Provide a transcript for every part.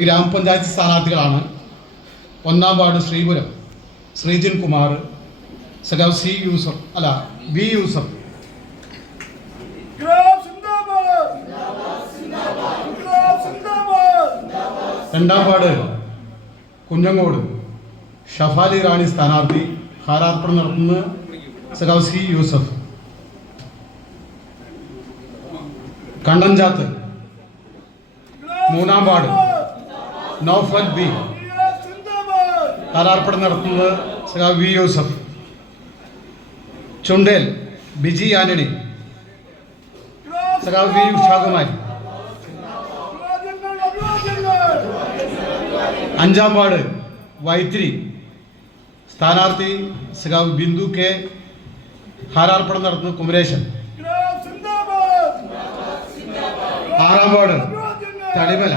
ഗ്രാമപഞ്ചായത്ത് സ്ഥാനാർത്ഥികളാണ്. ഒന്നാം വാർഡ് ശ്രീപുരം ശ്രീജിൻ കുമാർ, സഖാവ് സി യൂസഫ് അല്ല വി യൂസഫ്. രണ്ടാം വാർഡ് കുഞ്ഞങ്ങോട് ഷഫാലി റാണി സ്ഥാനാർത്ഥി, ഹാരാർപ്പണം നടത്തുന്നത് സഖാവ് സി യൂസഫ്. കണ്ടഞ്ചാത്ത് മൂന്നാം വാർഡ് നൗഫൽ ബി, ഹാരാർപ്പണം നടത്തുന്നത് സഖാവ് വി യൂസഫ്. ചുണ്ടേൽ ബിജി ആന്റണി, സഖാവ് വി ഉഷാകുമാരി. അഞ്ചാം വാർഡ് വൈത്തിരി സ്ഥാനാർത്ഥി സഖാവ് ബിന്ദു കെ, ഹാരാർപ്പണം നടത്തുന്നത് കുമരേശൻ. ആറാം വാർഡ് തളിമല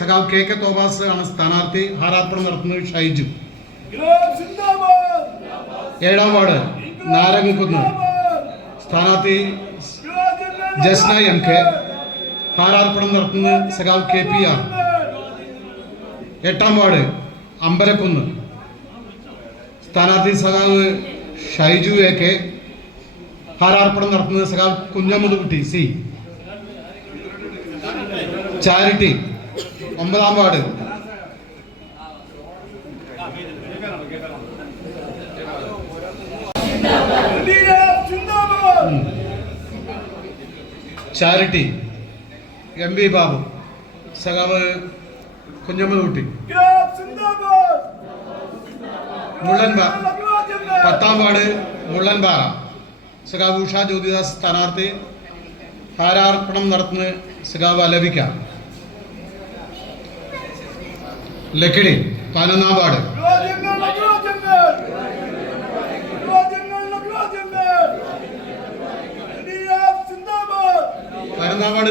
സഖാവ് കെ കെ തോമസ് ആണ് സ്ഥാനാർത്ഥി, ഹാരാർപ്പണം നടത്തുന്നത് ഷൈജു. ഏഴാം വാർഡ് നാരങ്ങക്കുന്ന് സ്ഥാനാർത്ഥി ജസ്ന എം കെ, ഹാരാർപ്പണം നടത്തുന്നത് സഖാവ് കെ പി ആർ. എട്ടാം വാർഡ് അമ്പലക്കുന്ന് സ്ഥാനാർത്ഥി സഖാവ് ഷൈജു എ കെ, ഹാരാർപ്പണം നടത്തുന്നത് സഖാവ് കുഞ്ഞമുതുകുട്ടി സി. ചാരിറ്റി ഒമ്പതാം വാർഡ് ചാരിറ്റി എം വി ബാബു, സഖാവ് കുഞ്ഞമ്മദുകുട്ടി. മുള്ളൻപാറ പത്താം വാർഡ് മുള്ളൻപാറ സഖാവ് ഉഷ ജ്യോതിദാസ് സ്ഥാനാർത്ഥി, ഹാരാർപ്പണം നടത്തുന്നത് സഖാവ് അലവിക്ക. ലക്കിടി 11ാം വാർഡ്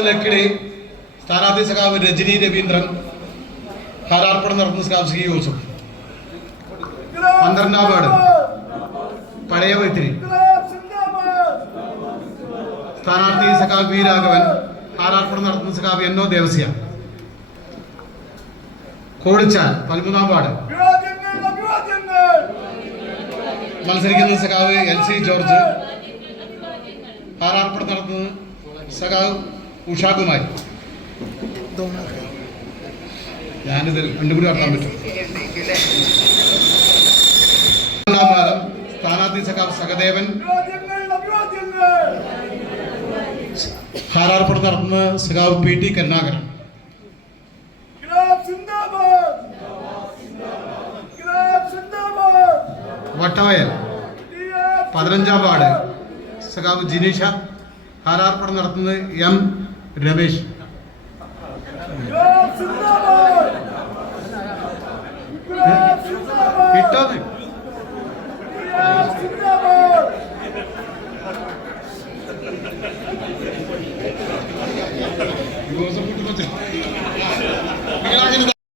ലക്കിടി സ്ഥാനാർത്ഥി സഖാവ് രജനി രവീന്ദ്രൻ, ഹാരാർപ്പണം നടത്തുന്ന സഖാവ് സി യൂസഫ്. 12ാം വാർഡ് പഴയ വൈത്തിരി സ്ഥാനാർത്ഥി സഖാവ് വി രാഘവൻ, ഹാരാർപ്പണം നടത്തുന്ന സഖാവ് എന്നോ ദേവസ്യ. കോടിച്ചാൽ 13ാം വാർഡ് മത്സരിക്കുന്ന സഖാവ് എൽ സി ജോർജ്, ഹാരാർപ്പണം നടത്തുന്നത് സഖാവ് ഉഷാകുമാരി. ഞാനിത് രണ്ടും കൂടി നടത്താൻ പറ്റും. സ്ഥാനാർത്ഥി സഖാവ് സഹദേവൻ, ഹാരാർപ്പണം നടത്തുന്ന സഖാവ് പി ടി കരുണാകരൻ. വട്ടവയൽ 15ാം വാർഡ് സഖാവ് ജിനീഷ, ഹാരാർപ്പണം നടത്തുന്നത് എം രമേശ്. കിട്ടാതെ